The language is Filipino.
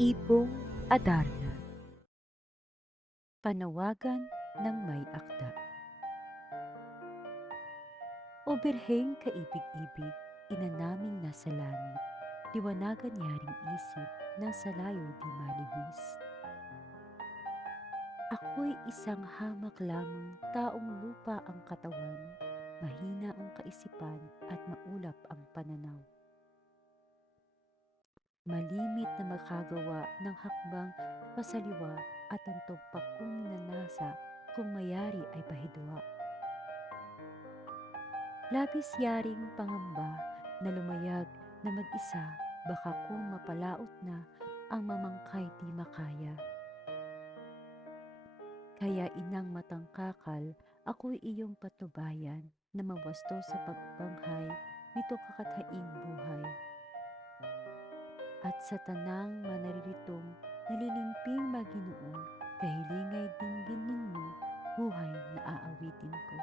Ipong Adarna Panawagan ng May Akda O Birheng kaibig-ibig, ina naming nasa langit, liwanagan yaring isip ng salayo di malihis. Ako'y isang hamak lamang, taong lupa ang katawan, mahina ang kaisipan at maulap ang pananaw. Malimit na makagawa ng hakbang pasaliwa at ang tumpak kong ninanasa kung mayari ay pahidwa. Labis yaring pangamba na lumayag na mag-isa baka kung mapalaot na ang mamangkay di makaya. Kaya inang matangkakal, ako'y iyong patnubayan na mawasto sa pagbanghay nito kakathaing buhay at sa tanang manariritong nalilimping maginoo, kahilingay dinggin ninyo, buhay na aawitin ko.